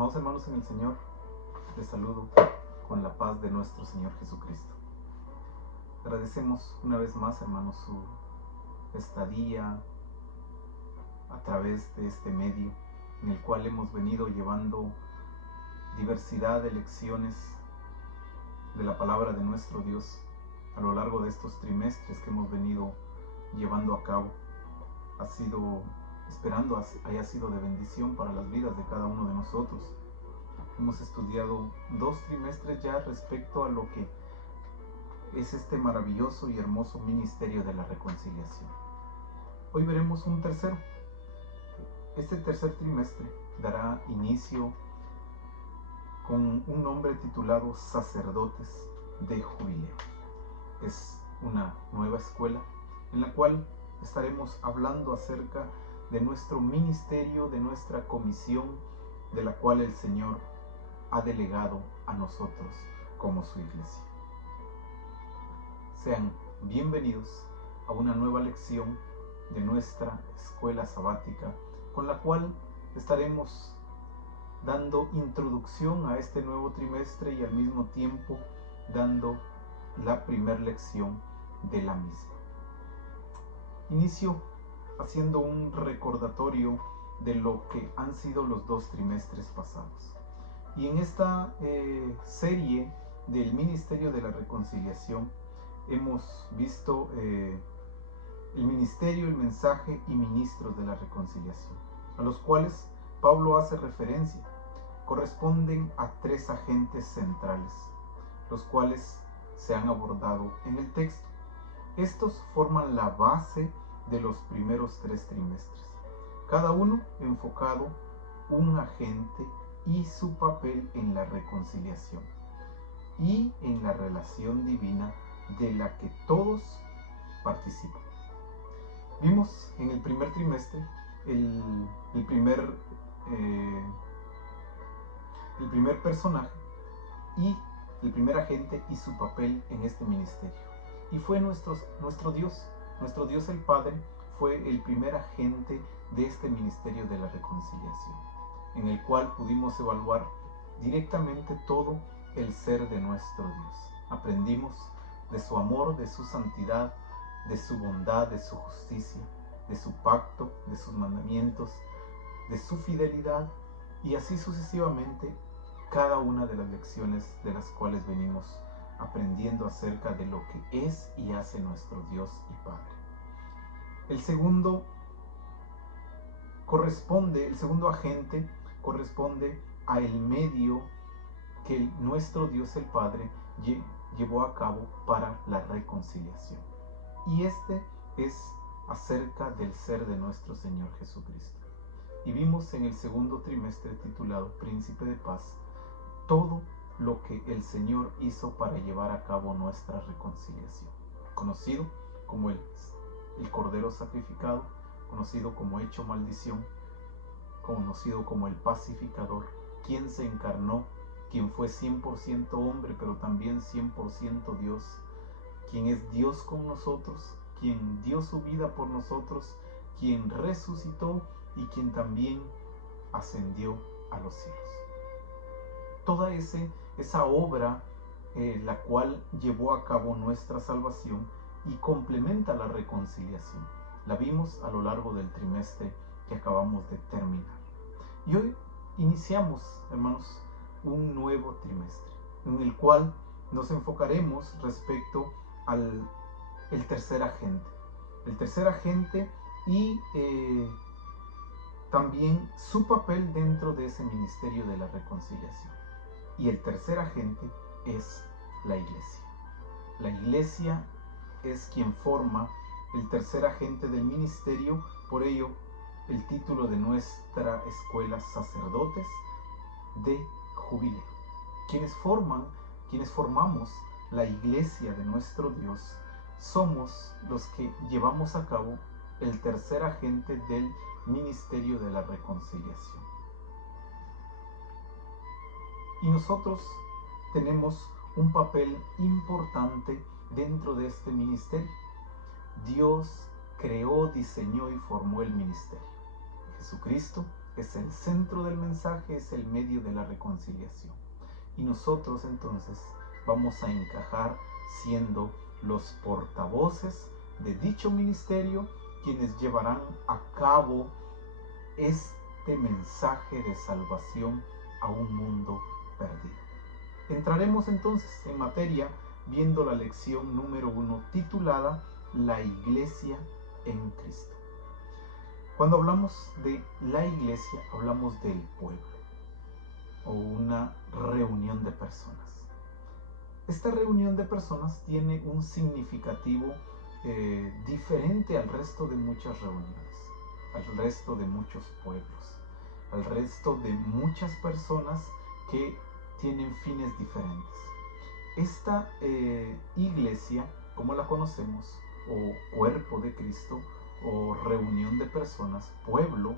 Amados hermanos en el Señor, les saludo con la paz de nuestro Señor Jesucristo. Agradecemos una vez más, hermanos, su estadía a través de este medio en el cual hemos venido llevando diversidad de lecciones de la palabra de nuestro Dios a lo largo de estos trimestres que hemos venido llevando a cabo. Esperando haya sido de bendición para las vidas de cada uno de nosotros. Hemos estudiado 2 trimestres ya respecto a lo que es este maravilloso y hermoso ministerio de la reconciliación. Hoy veremos un tercero. Este tercer trimestre dará inicio con un nombre titulado Sacerdotes de Jubileo. Es una nueva escuela en la cual estaremos hablando acerca de nuestro ministerio, de nuestra comisión, de la cual el Señor ha delegado a nosotros como su iglesia. Sean bienvenidos a una nueva lección de nuestra escuela sabática, con la cual estaremos dando introducción a este nuevo trimestre y al mismo tiempo dando la primera lección de la misma. Inicio haciendo un recordatorio de lo que han sido los 2 trimestres pasados. Y en esta serie del Ministerio de la Reconciliación hemos visto el ministerio, el mensaje y ministros de la reconciliación, a los cuales Pablo hace referencia. Corresponden a 3 agentes centrales, los cuales se han abordado en el texto. Estos forman la base de los primeros 3 trimestres, cada uno enfocado un agente y su papel en la reconciliación y en la relación divina de la que todos participan. Vimos en el primer trimestre el primer personaje y el primer agente y su papel en este ministerio. Y fue nuestro Dios. Nuestro Dios el Padre fue el primer agente de este ministerio de la reconciliación, en el cual pudimos evaluar directamente todo el ser de nuestro Dios. Aprendimos de su amor, de su santidad, de su bondad, de su justicia, de su pacto, de sus mandamientos, de su fidelidad, y así sucesivamente cada una de las lecciones de las cuales venimos aprendiendo acerca de lo que es y hace nuestro Dios y Padre. El segundo agente corresponde a el medio que nuestro Dios el Padre llevó a cabo para la reconciliación. Y este es acerca del ser de nuestro Señor Jesucristo. Y vimos en el segundo trimestre titulado Príncipe de Paz todo lo que el Señor hizo para llevar a cabo nuestra reconciliación, conocido como el Cordero sacrificado, conocido como hecho maldición, conocido como el pacificador, quien se encarnó, quien fue 100% hombre pero también 100% Dios, quien es Dios con nosotros, quien dio su vida por nosotros, quien resucitó y quien también ascendió a los cielos. Toda esa obra la cual llevó a cabo nuestra salvación y complementa la reconciliación, la vimos a lo largo del trimestre que acabamos de terminar. Y hoy iniciamos, hermanos, un nuevo trimestre en el cual nos enfocaremos respecto al tercer agente. El tercer agente y también su papel dentro de ese ministerio de la reconciliación. Y el tercer agente es la iglesia. La iglesia es quien forma el tercer agente del ministerio, por ello el título de nuestra escuela, Sacerdotes de Jubileo. Quienes formamos la iglesia de nuestro Dios, somos los que llevamos a cabo el tercer agente del ministerio de la reconciliación. Y nosotros tenemos un papel importante dentro de este ministerio. Dios creó, diseñó y formó el ministerio. Jesucristo es el centro del mensaje, es el medio de la reconciliación. Y nosotros entonces vamos a encajar siendo los portavoces de dicho ministerio, quienes llevarán a cabo este mensaje de salvación a un mundo perdido. Entraremos entonces en materia viendo la lección número 1 titulada La Iglesia en Cristo. Cuando hablamos de la iglesia, hablamos del pueblo o una reunión de personas. Esta reunión de personas tiene un significativo diferente al resto de muchas reuniones, al resto de muchos pueblos, al resto de muchas personas que tienen fines diferentes. Esta iglesia, como la conocemos, o cuerpo de Cristo, o reunión de personas, pueblo,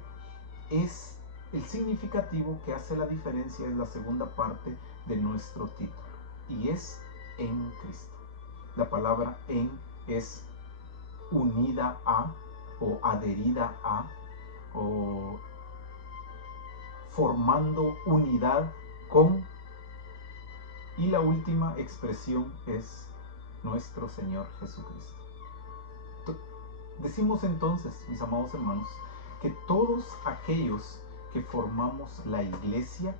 es el significativo que hace la diferencia, es la segunda parte de nuestro título, y es en Cristo. La palabra en es unida a, o adherida a, o formando unidad con, y la última expresión es nuestro Señor Jesucristo. Decimos entonces, mis amados hermanos, que todos aquellos que formamos la iglesia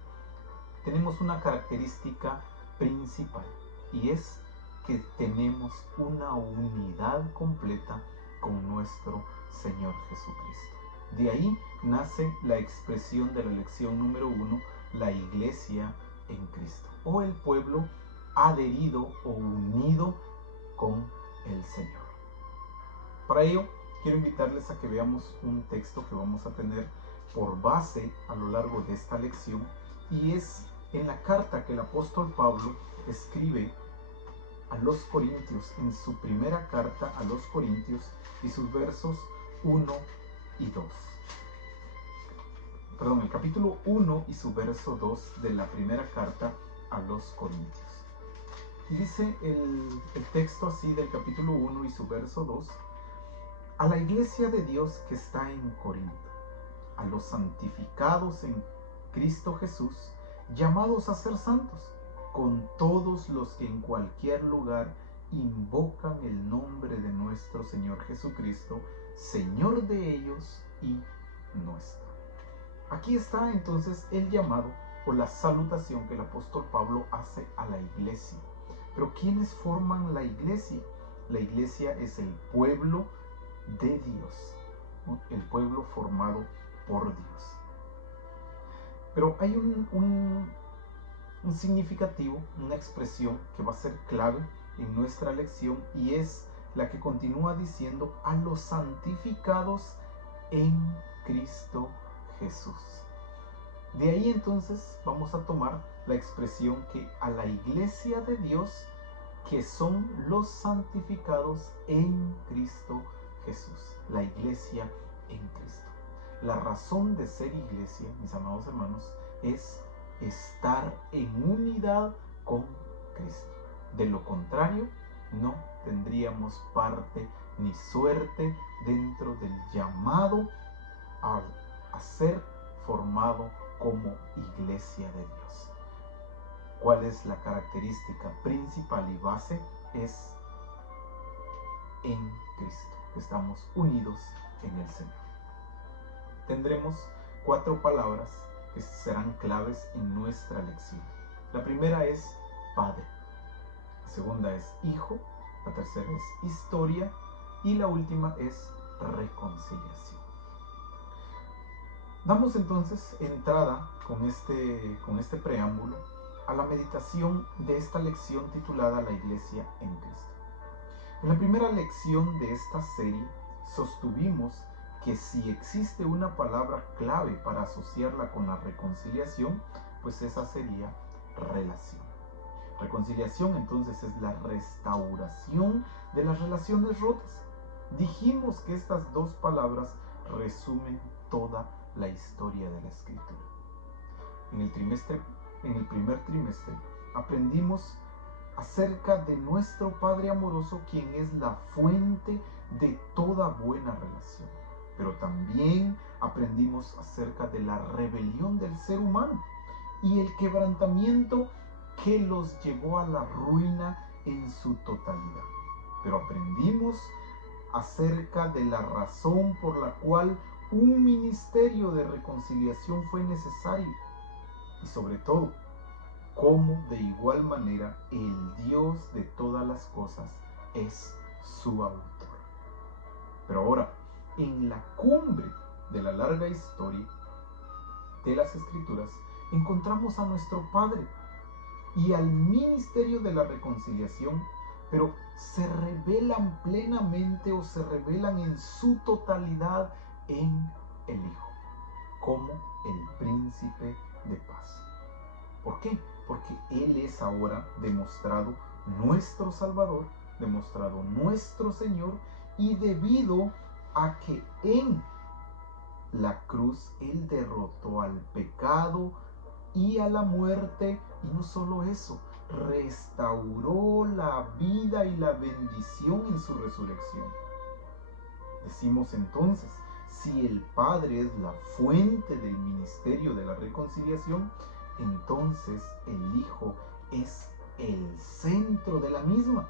tenemos una característica principal, y es que tenemos una unidad completa con nuestro Señor Jesucristo. De ahí nace la expresión de la lección número 1, la iglesia en Cristo, o el pueblo adherido o unido con el Señor. Para ello, quiero invitarles a que veamos un texto que vamos a tener por base a lo largo de esta lección, y es en la carta que el apóstol Pablo escribe a los Corintios, en su primera carta a los Corintios, y sus versos 1 y 2. Perdón, el capítulo 1 y su verso 2 de la primera carta a los Corintios. Y dice el texto así del capítulo 1 y su verso 2: a la iglesia de Dios que está en Corinto, a los santificados en Cristo Jesús, llamados a ser santos, con todos los que en cualquier lugar invocan el nombre de nuestro Señor Jesucristo, Señor de ellos y nuestro. Aquí está entonces el llamado o la salutación que el apóstol Pablo hace a la iglesia. Pero ¿quiénes forman la iglesia? La iglesia es el pueblo de Dios, el pueblo formado por Dios. Pero hay un significativo, una expresión que va a ser clave en nuestra lección, y es la que continúa diciendo: a los santificados en Cristo Jesús. De ahí entonces vamos a tomar la expresión que a la iglesia de Dios, que son los santificados en Cristo Jesús, la iglesia en Cristo. La razón de ser iglesia, mis amados hermanos, es estar en unidad con Cristo. De lo contrario, no tendríamos parte ni suerte dentro del llamado a ser formado como iglesia de Dios. ¿Cuál es la característica principal y base? Es en Cristo. Estamos unidos en el Señor. Tendremos 4 palabras que serán claves en nuestra lección. La primera es Padre, la segunda es Hijo, la tercera es historia, y la última es reconciliación. Damos entonces entrada con este preámbulo a la meditación de esta lección titulada La Iglesia en Cristo. En la primera lección de esta serie sostuvimos que si existe una palabra clave para asociarla con la reconciliación, pues esa sería relación. Reconciliación entonces es la restauración de las relaciones rotas. Dijimos que estas 2 palabras resumen toda la historia de la Escritura. En el primer trimestre aprendimos acerca de nuestro Padre amoroso, quien es la fuente de toda buena relación. pero también aprendimos acerca de la rebelión del ser humano y el quebrantamiento que los llevó a la ruina en su totalidad. Pero aprendimos acerca de la razón por la cual un ministerio de reconciliación fue necesario y sobre todo cómo de igual manera el Dios de todas las cosas es su autor. Pero ahora, en la cumbre de la larga historia de las Escrituras, encontramos a nuestro Padre y al ministerio de la reconciliación, pero se revelan plenamente o se revelan en su totalidad en el Hijo, como el príncipe de paz. ¿Por qué? Porque Él es ahora demostrado nuestro Salvador, demostrado nuestro Señor, y debido a que en la cruz Él derrotó al pecado y a la muerte, y no solo eso, restauró la vida y la bendición en su resurrección. Decimos entonces, si el Padre es la fuente del ministerio de la reconciliación, entonces el Hijo es el centro de la misma.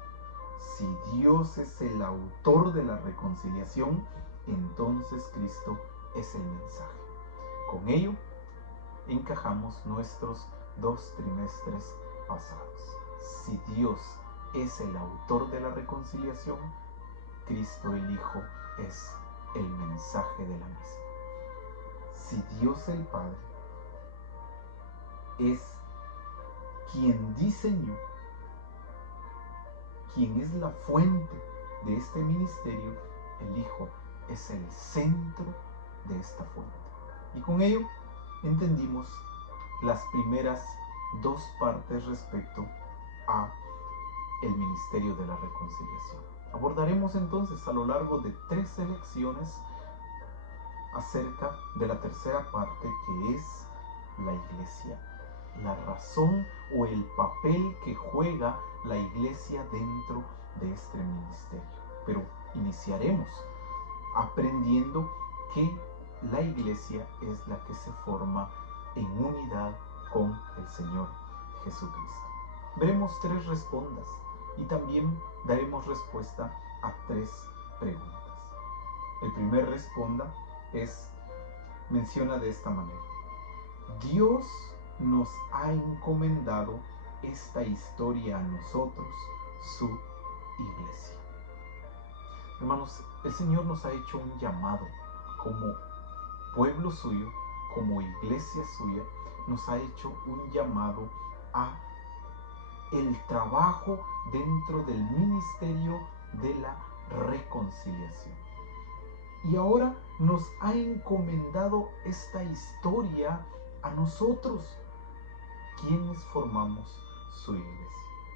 Si Dios es el autor de la reconciliación, entonces Cristo es el mensaje. Con ello, encajamos nuestros 2 trimestres pasados. Si Dios es el autor de la reconciliación, Cristo el Hijo es el mensaje de la misma. Si Dios el Padre es quien diseñó, quien es la fuente de este ministerio, el Hijo es el centro de esta fuente. Y con ello entendimos las primeras 2 partes respecto a el ministerio de la reconciliación. Abordaremos entonces a lo largo de 3 lecciones acerca de la tercera parte, que es la iglesia, la razón o el papel que juega la iglesia dentro de este ministerio. Pero iniciaremos aprendiendo que la iglesia es la que se forma en unidad con el Señor Jesucristo. Veremos 3 respondas y también daremos respuesta a 3 preguntas. El primer responda menciona de esta manera: Dios nos ha encomendado esta historia a nosotros, su iglesia. Hermanos, el Señor nos ha hecho un llamado como pueblo suyo, como iglesia suya, nos ha hecho un llamado a el trabajo dentro del ministerio de la reconciliación. Y ahora nos ha encomendado esta historia a nosotros, quienes formamos su iglesia.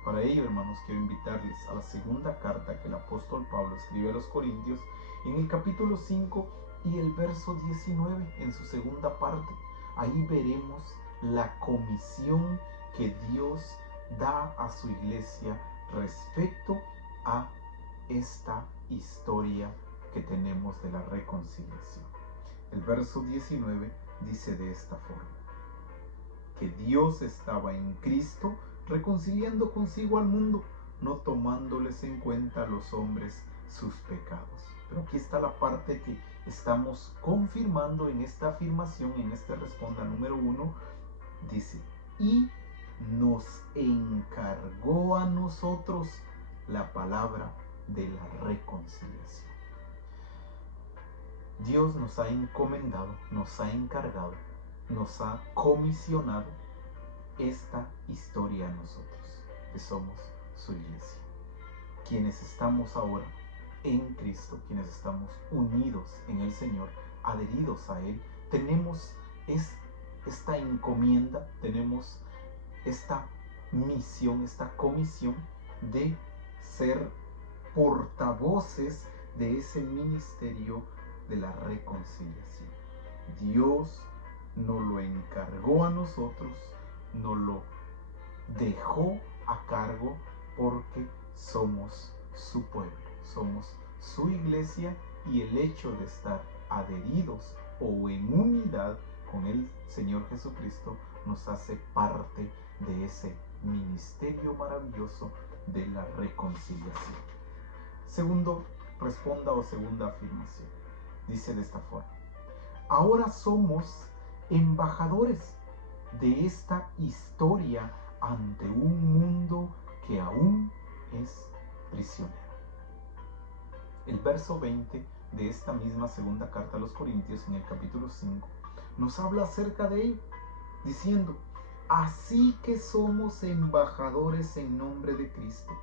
Para ello, hermanos, quiero invitarles a la segunda carta que el apóstol Pablo escribe a los Corintios, en el capítulo 5 y el verso 19, en su segunda parte. Ahí veremos la comisión que Dios da a su iglesia respecto a esta historia que tenemos de la reconciliación. El verso 19 dice de esta forma: que Dios estaba en Cristo reconciliando consigo al mundo, no tomándoles en cuenta a los hombres sus pecados. Pero aquí está la parte que estamos confirmando en esta afirmación, en este responda número 1. Dice: y nos encargó a nosotros la palabra de la reconciliación. Dios nos ha encomendado, nos ha encargado, nos ha comisionado esta historia a nosotros, que somos su iglesia, quienes estamos ahora en Cristo, quienes estamos unidos en el Señor, adheridos a Él. Tenemos esta encomienda, tenemos esta misión, esta comisión de ser portavoces de ese ministerio de la reconciliación. Dios nos lo encargó a nosotros, nos lo dejó a cargo, porque somos su pueblo, somos su iglesia, y el hecho de estar adheridos o en unidad con el Señor Jesucristo, nos hace parte de ese ministerio maravilloso de la reconciliación. Segundo, responda o segunda afirmación. Dice de esta forma: ahora somos embajadores de esta historia ante un mundo que aún es prisionero. El verso 20 de esta misma segunda carta a los Corintios, en el capítulo 5, nos habla acerca de ello, diciendo: así que somos embajadores en nombre de Cristo,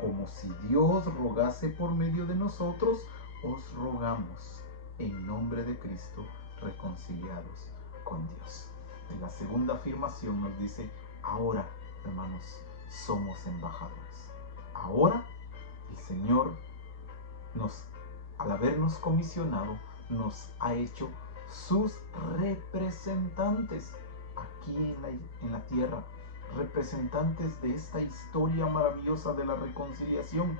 como si Dios rogase por medio de nosotros, os rogamos en nombre de Cristo, reconciliados con Dios. En la segunda afirmación nos dice: ahora, hermanos, somos embajadores. Ahora el Señor, al habernos comisionado, nos ha hecho sus representantes aquí en la tierra, representantes de esta historia maravillosa de la reconciliación.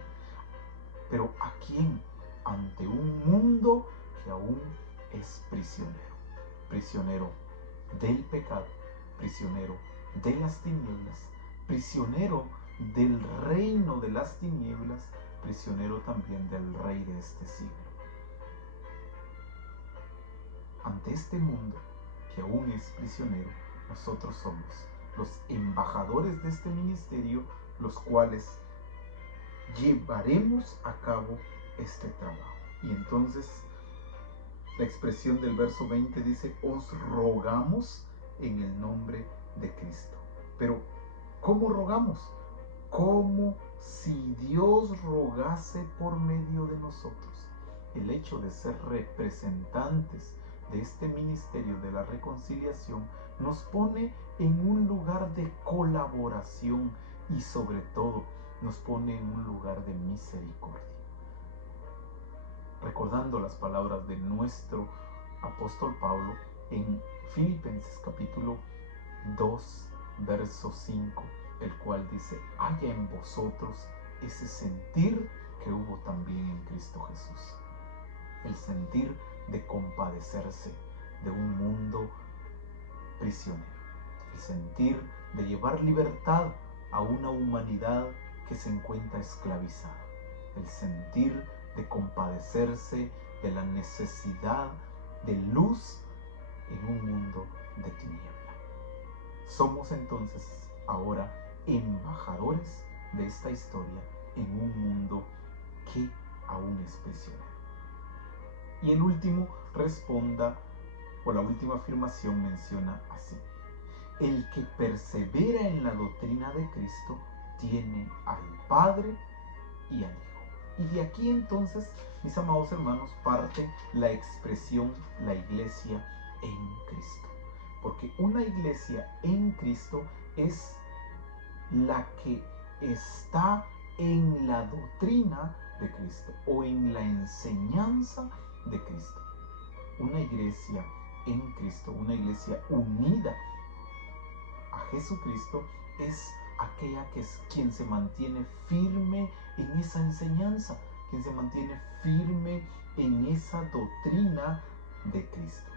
¿Pero a quién? Ante un mundo que aún es prisionero. Prisionero del pecado, prisionero de las tinieblas, prisionero del reino de las tinieblas, prisionero también del rey de este siglo. Ante este mundo que aún es prisionero, nosotros somos los embajadores de este ministerio, los cuales llevaremos a cabo este trabajo. Y entonces la expresión del verso 20 dice: os rogamos en el nombre de Cristo. Pero ¿cómo rogamos? Como si Dios rogase por medio de nosotros. El hecho de ser representantes de este ministerio de la reconciliación nos pone en un lugar de colaboración y sobre todo nos pone en un lugar de misericordia. Recordando las palabras de nuestro apóstol Pablo en Filipenses capítulo 2, verso 5, el cual dice: haya en vosotros ese sentir que hubo también en Cristo Jesús. El sentir de compadecerse de un mundo prisionero. El sentir de llevar libertad a una humanidad que se encuentra esclavizada. El sentir de compadecerse de la necesidad de luz en un mundo de tiniebla. Somos entonces ahora embajadores de esta historia en un mundo que aún es prisionero. Y el último responda, o la última afirmación menciona así: el que persevera en la doctrina de Cristo tiene al Padre y al Hijo. Y de aquí entonces, mis amados hermanos, parte la expresión la iglesia en Cristo. Porque una iglesia en Cristo es la que está en la doctrina de Cristo o en la enseñanza de Cristo. Una iglesia en Cristo, una iglesia unida a Jesucristo, es aquella que es quien se mantiene firme en esa enseñanza, quien se mantiene firme en esa doctrina de Cristo.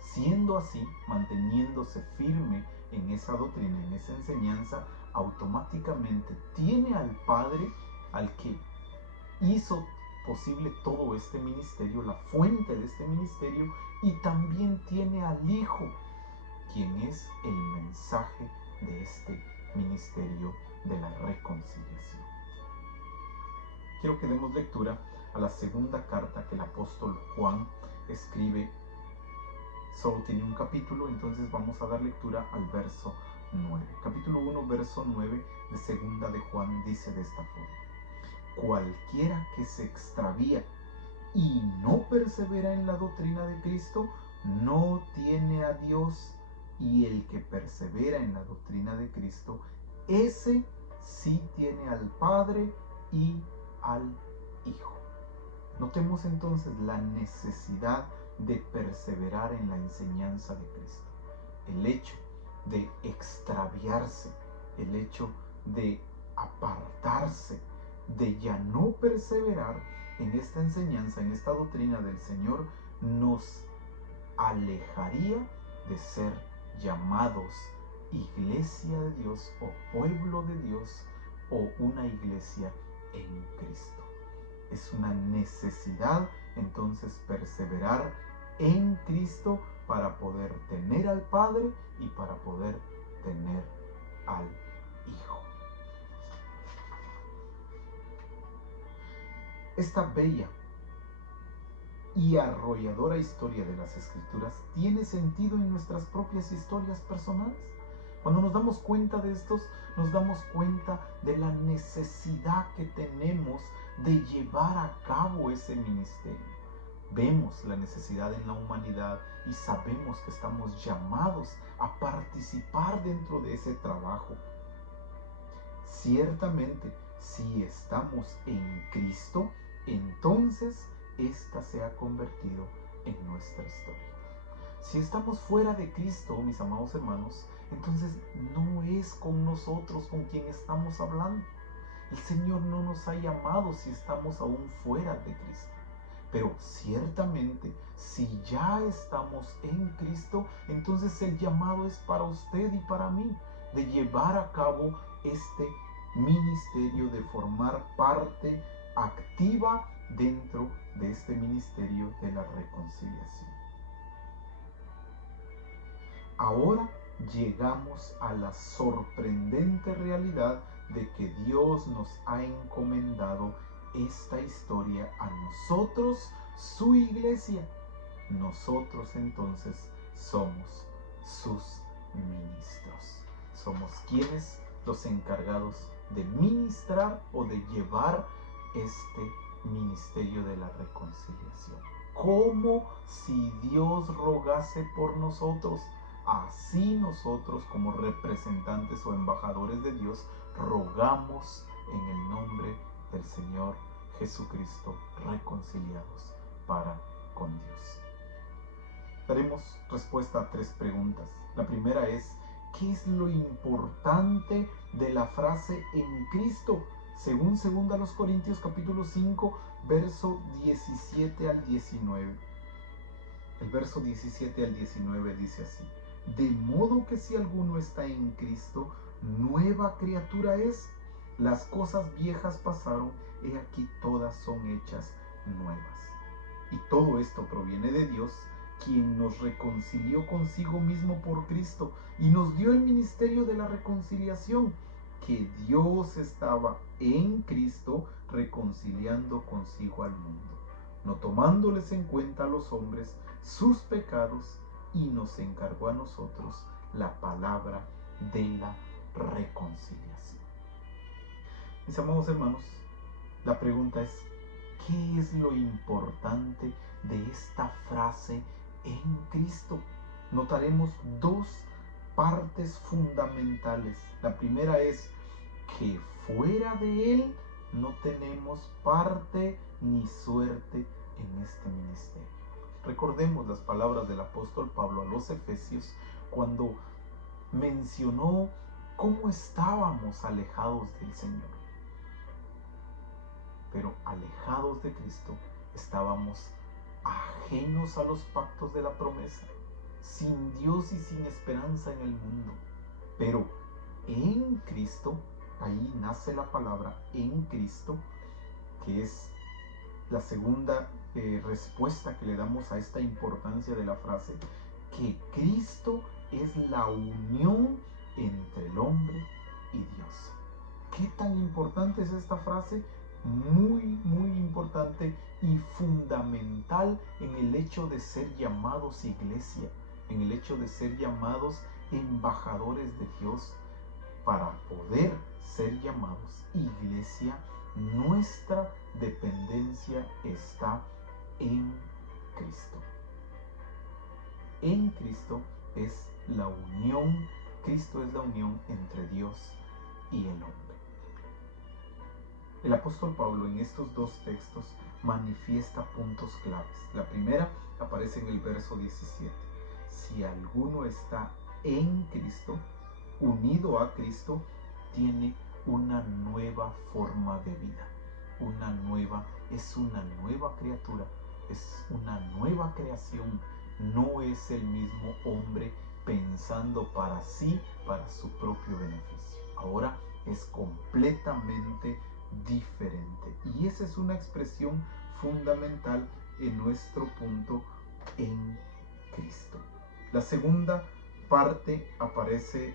Siendo así, manteniéndose firme en esa doctrina, en esa enseñanza, automáticamente tiene al Padre, al que hizo posible todo este ministerio, la fuente de este ministerio, y también tiene al Hijo, quien es el mensaje de este ministerio de la reconciliación. Quiero que demos lectura a la segunda carta que el apóstol Juan escribe. Solo tiene un capítulo, entonces vamos a dar lectura al verso 9. Capítulo 1, verso 9 de segunda de Juan dice de esta forma: cualquiera que se extravía y no persevera en la doctrina de Cristo, no tiene a Dios, y el que persevera en la doctrina de Cristo, ese sí tiene al Padre y al Hijo. Notemos entonces la necesidad de perseverar en la enseñanza de Cristo. El hecho de extraviarse, el hecho de apartarse, de ya no perseverar en esta enseñanza, en esta doctrina del Señor, nos alejaría de ser llamados iglesia de Dios o pueblo de Dios o una iglesia en Cristo. Es una necesidad entonces perseverar en Cristo para poder tener al Padre y para poder tener al Hijo. Esta bella y arrolladora historia de las Escrituras tiene sentido en nuestras propias historias personales. Cuando nos damos cuenta de estos, nos damos cuenta de la necesidad que tenemos de llevar a cabo ese ministerio. Vemos la necesidad en la humanidad y sabemos que estamos llamados a participar dentro de ese trabajo. Ciertamente, si estamos en Cristo, entonces esta se ha convertido en nuestra historia. Si estamos fuera de Cristo, mis amados hermanos, entonces no es con nosotros con quien estamos hablando. El Señor no nos ha llamado si estamos aún fuera de Cristo. Pero ciertamente, si ya estamos en Cristo, entonces el llamado es para usted y para mí, de llevar a cabo este ministerio, de formar parte activa dentro de este ministerio de la reconciliación. Ahora llegamos a la sorprendente realidad de que Dios nos ha encomendado esta historia a nosotros, su iglesia. Nosotros entonces somos sus ministros. Somos quienes los encargados de ministrar o de llevar este ministerio de la reconciliación. Como si Dios rogase por nosotros, así nosotros como representantes o embajadores de Dios rogamos en el nombre del Señor Jesucristo, reconciliados para con Dios. Daremos respuesta a 3 preguntas. La primera es, ¿qué es lo importante de la frase en Cristo? Según 2 Corintios capítulo 5, verso 17 al 19. El verso 17 al 19 dice así: de modo que si alguno está en Cristo, nueva criatura es. Las cosas viejas pasaron, he aquí todas son hechas nuevas. Y todo esto proviene de Dios, quien nos reconcilió consigo mismo por Cristo y nos dio el ministerio de la reconciliación, que Dios estaba en Cristo reconciliando consigo al mundo, no tomándoles en cuenta a los hombres sus pecados, y nos encargó a nosotros la palabra de la reconciliación. Mis amados hermanos, la pregunta es, ¿qué es lo importante de esta frase en Cristo? Notaremos 2 partes fundamentales. La primera es que fuera de Él no tenemos parte ni suerte en este ministerio. Recordemos las palabras del apóstol Pablo a los Efesios cuando mencionó cómo estábamos alejados del Señor. Pero alejados de Cristo estábamos ajenos a los pactos de la promesa, sin Dios y sin esperanza en el mundo. Pero en Cristo, ahí nace la palabra en Cristo, que es la segunda respuesta que le damos a esta importancia de la frase, que Cristo es la unión entre el hombre y Dios. ¿Qué tan importante es esta frase? Muy, muy importante y fundamental en el hecho de ser llamados iglesia, en el hecho de ser llamados embajadores de Dios. Para poder ser llamados iglesia, nuestra dependencia está en Cristo. En Cristo es la unión, Cristo es la unión entre Dios y el hombre. El apóstol Pablo en estos 2 textos manifiesta puntos claves. La primera aparece en el verso 17. Si alguno está en Cristo, unido a Cristo, tiene una nueva forma de vida. Es una nueva criatura. es una nueva creación, no es el mismo hombre pensando para sí, para su propio beneficio. Ahora es completamente diferente. Y esa es una expresión fundamental en nuestro punto en Cristo. La segunda parte aparece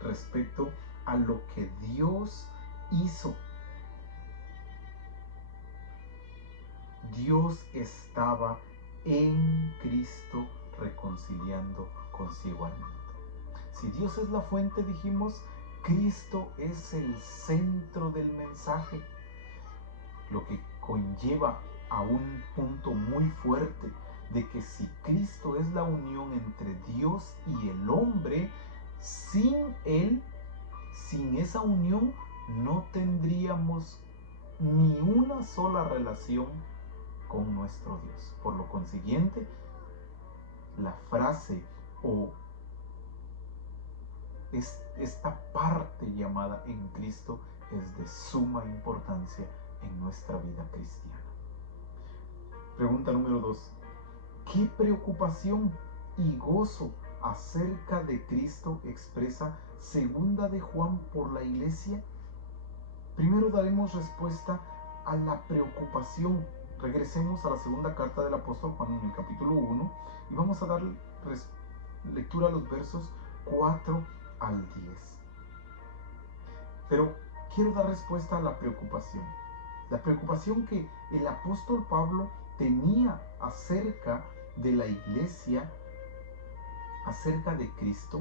respecto a lo que Dios hizo. Dios estaba en Cristo reconciliando consigo al mundo. Si Dios es la fuente, dijimos, Cristo es el centro del mensaje, lo que conlleva a un punto muy fuerte de que si Cristo es la unión entre Dios y el hombre, sin Él, sin esa unión, no tendríamos ni una sola relación con nuestro Dios. Por lo consiguiente, la frase o esta parte llamada en Cristo es de suma importancia en nuestra vida cristiana. Pregunta número 2. ¿Qué preocupación y gozo acerca de Cristo expresa segunda de Juan por la iglesia? Primero daremos respuesta a la preocupación. Regresemos a la segunda carta del apóstol Juan en el capítulo 1 y vamos a dar lectura a los versos 4 al 10. Pero quiero dar respuesta a la preocupación. La preocupación que el apóstol Pablo tenía acerca de la iglesia, acerca de Cristo,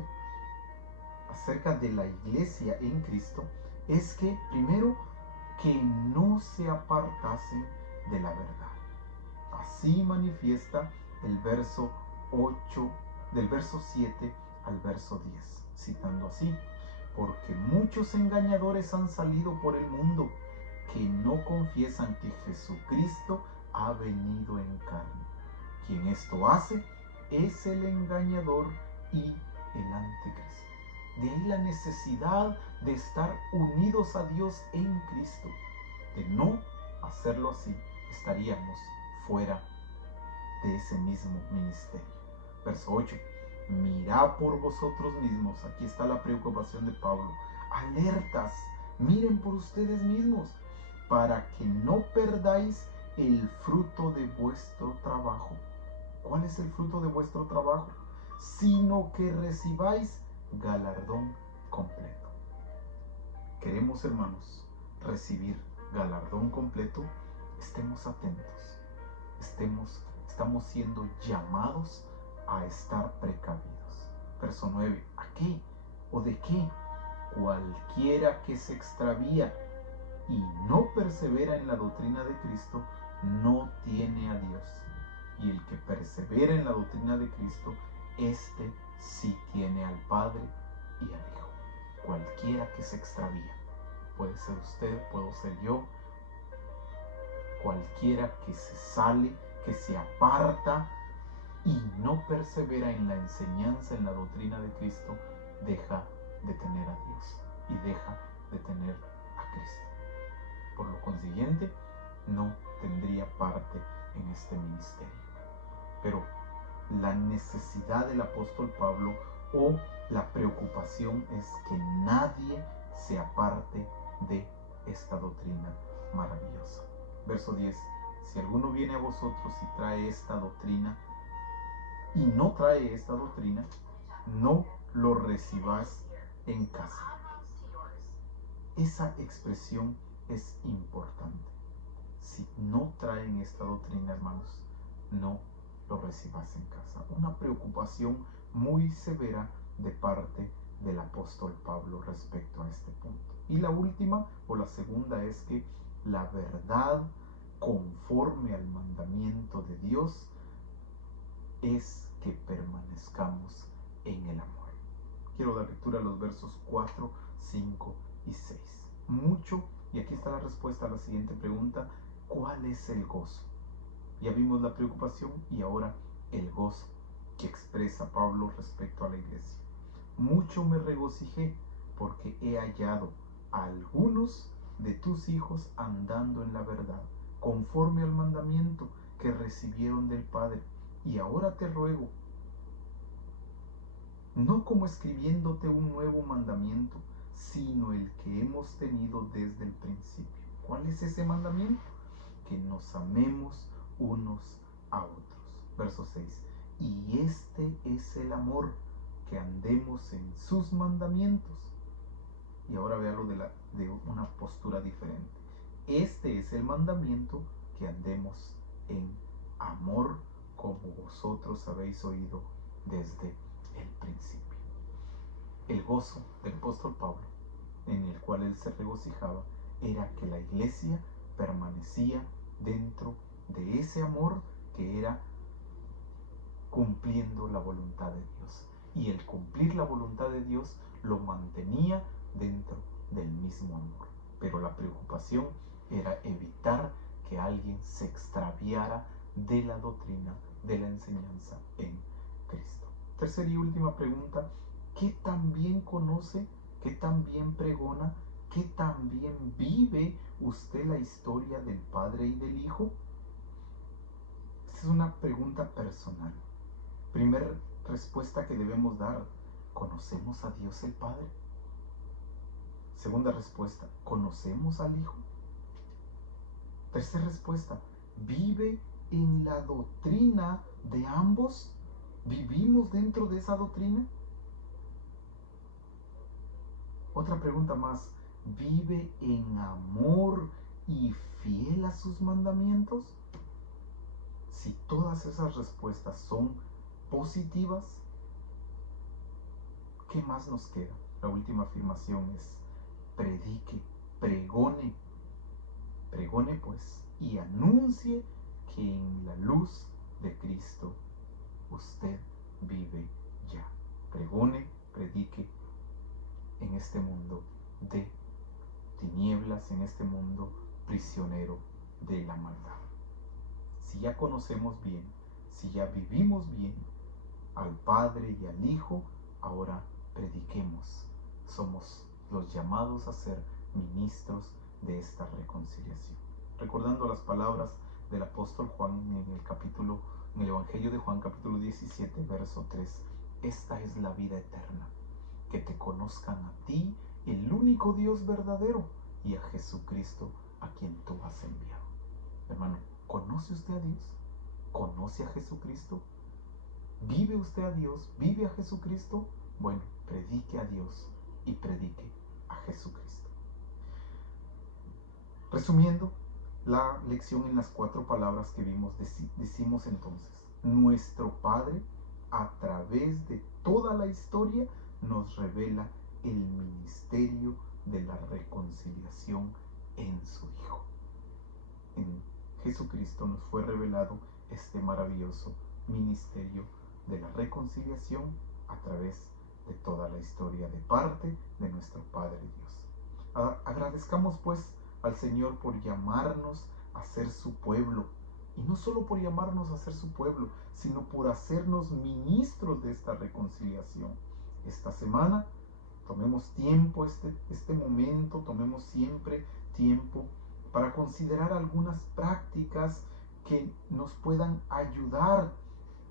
acerca de la iglesia en Cristo, es que primero que no se apartasen de la verdad. Así manifiesta el verso 8, del verso 7 al verso 10, citando así: porque muchos engañadores han salido por el mundo que no confiesan que Jesucristo ha venido en carne. Quien esto hace es el engañador y el anticristo. De ahí la necesidad de estar unidos a Dios en Cristo. De no hacerlo así, estaríamos fuera de ese mismo ministerio. Verso 8. Mirad por vosotros mismos. Aquí está la preocupación de Pablo. Alertas, miren por ustedes mismos, para que no perdáis el fruto de vuestro trabajo. ¿Cuál es el fruto de vuestro trabajo? Sino que recibáis galardón completo. Queremos, hermanos, recibir galardón completo. Estemos atentos. Estamos siendo llamados a estar precavidos. Verso 9. ¿A qué? ¿O de qué? Cualquiera que se extravía y no persevera en la doctrina de Cristo, no tiene a Dios. Y el que persevera en la doctrina de Cristo, este sí tiene al Padre y al Hijo. Cualquiera que se extravía. Puede ser usted, puedo ser yo. Cualquiera que se sale, que se aparta y no persevera en la enseñanza, en la doctrina de Cristo, deja de tener a Dios y deja de tener a Cristo. Por lo consiguiente, no tendría parte en este ministerio. Pero la necesidad del apóstol Pablo o la preocupación es que nadie se aparte de esta doctrina maravillosa. Verso 10. Si alguno viene a vosotros y trae esta doctrina y no trae esta doctrina, no lo recibáis en casa. Esa expresión es importante. Si no traen esta doctrina, hermanos, no lo recibas en casa. Una preocupación muy severa de parte del apóstol Pablo respecto a este punto. Y la última o la segunda es que la verdad conforme al mandamiento de Dios es que permanezcamos en el amor. Quiero dar lectura a los versos 4, 5 y 6. Mucho, y aquí está la respuesta a la siguiente pregunta: ¿cuál es el gozo? Ya vimos la preocupación y ahora el gozo que expresa Pablo respecto a la iglesia. Mucho me regocijé porque he hallado a algunos de tus hijos andando en la verdad conforme al mandamiento que recibieron del Padre. Y ahora te ruego, no como escribiéndote un nuevo mandamiento, sino el que hemos tenido desde el principio. ¿Cuál es ese mandamiento? Que nos amemos unos a otros. Verso 6. Y este es el amor, que andemos en sus mandamientos. Y ahora véalo de una postura diferente. Este es el mandamiento, que andemos en amor, como vosotros habéis oído desde el principio. El gozo del apóstol Pablo, en el cual él se regocijaba, era que la iglesia permanecía dentro de ese amor que era cumpliendo la voluntad de Dios. Y el cumplir la voluntad de Dios lo mantenía dentro del mismo amor. Pero la preocupación era evitar que alguien se extraviara de la doctrina, de la enseñanza en Cristo. Tercera y última pregunta: ¿qué tan bien conoce, qué tan bien pregona, qué tan bien vive usted la historia del Padre y del Hijo? Esta es una pregunta personal. Primera respuesta que debemos dar: ¿conocemos a Dios el Padre? Segunda respuesta: ¿conocemos al Hijo? Tercera respuesta: ¿vive en la doctrina de ambos? ¿Vivimos dentro de esa doctrina? Otra pregunta más: ¿vive en amor y fiel a sus mandamientos? Si todas esas respuestas son positivas, ¿qué más nos queda? La última afirmación es: predique, pregone pues, y anuncie que en la luz de Cristo usted vive ya. Pregone, predique en este mundo de tinieblas, en este mundo prisionero de la maldad. Si ya conocemos bien, si ya vivimos bien al Padre y al Hijo, ahora prediquemos. Somos los llamados a ser ministros de esta reconciliación. Recordando las palabras del apóstol Juan en el Evangelio de Juan, capítulo 17, verso 3: esta es la vida eterna, que te conozcan a ti, el único Dios verdadero, y a Jesucristo, a quien tú has enviado. Hermano, ¿conoce usted a Dios? ¿Conoce a Jesucristo? ¿Vive usted a Dios? ¿Vive a Jesucristo? Bueno, predique a Dios y predique a Jesucristo. Resumiendo la lección en las 4 palabras que vimos, decimos entonces: nuestro Padre, a través de toda la historia, nos revela el ministerio de la reconciliación en su Hijo. En Jesucristo nos fue revelado este maravilloso ministerio de la reconciliación a través de toda la historia, de parte de nuestro Padre Dios. Agradezcamos pues al Señor por llamarnos a ser su pueblo, y no solo por llamarnos a ser su pueblo, sino por hacernos ministros de esta reconciliación. Esta semana tomemos tiempo, este momento, tomemos siempre tiempo para considerar algunas prácticas que nos puedan ayudar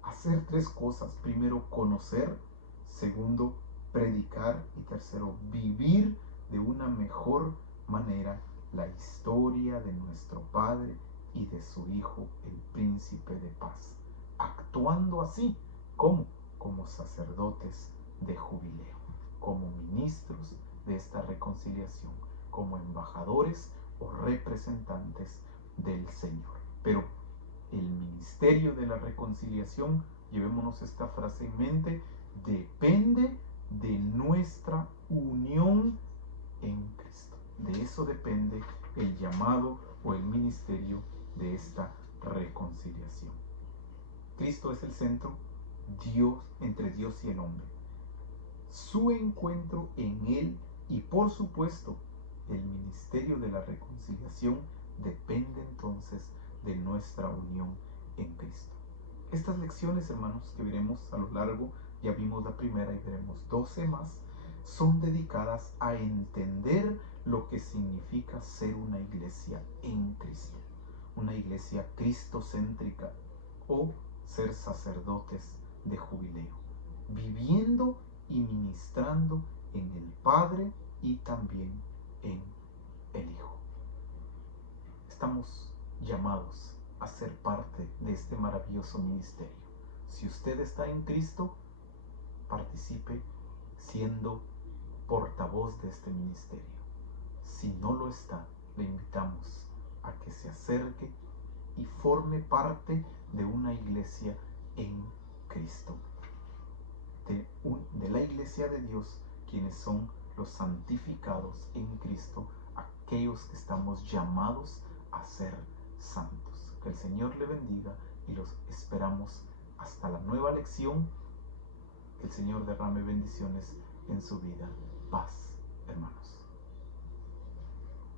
a hacer 3 cosas. Primero, conocer. Segundo, predicar. Y tercero, vivir de una mejor manera la historia de nuestro Padre y de su Hijo, el Príncipe de Paz, actuando así como sacerdotes de jubileo, como ministros de esta reconciliación, como embajadores o representantes del Señor. Pero el ministerio de la reconciliación, llevémonos esta frase en mente, depende de nuestra unión en Cristo. De eso depende el llamado o el ministerio de esta reconciliación. Cristo es el centro, Dios, entre Dios y el hombre. Su encuentro en Él y, por supuesto, el ministerio de la reconciliación depende entonces de nuestra unión en Cristo. Estas lecciones, hermanos, que veremos a lo largo, ya vimos la primera y veremos 12 más, son dedicadas a entender lo que significa ser una iglesia en Cristo. una iglesia cristocéntrica o ser sacerdotes de jubileo, viviendo y ministrando en el Padre y también en el Hijo. Estamos llamados a ser parte de este maravilloso ministerio. Si usted está en Cristo, participe siendo portavoz de este ministerio. Si no lo está, le invitamos a que se acerque y forme parte de una iglesia en Cristo, de la iglesia de Dios, quienes son los santificados en Cristo, aquellos que estamos llamados a ser santos. Que el Señor le bendiga y los esperamos hasta la nueva lección. Que el Señor derrame bendiciones en su vida. Paz, hermanos.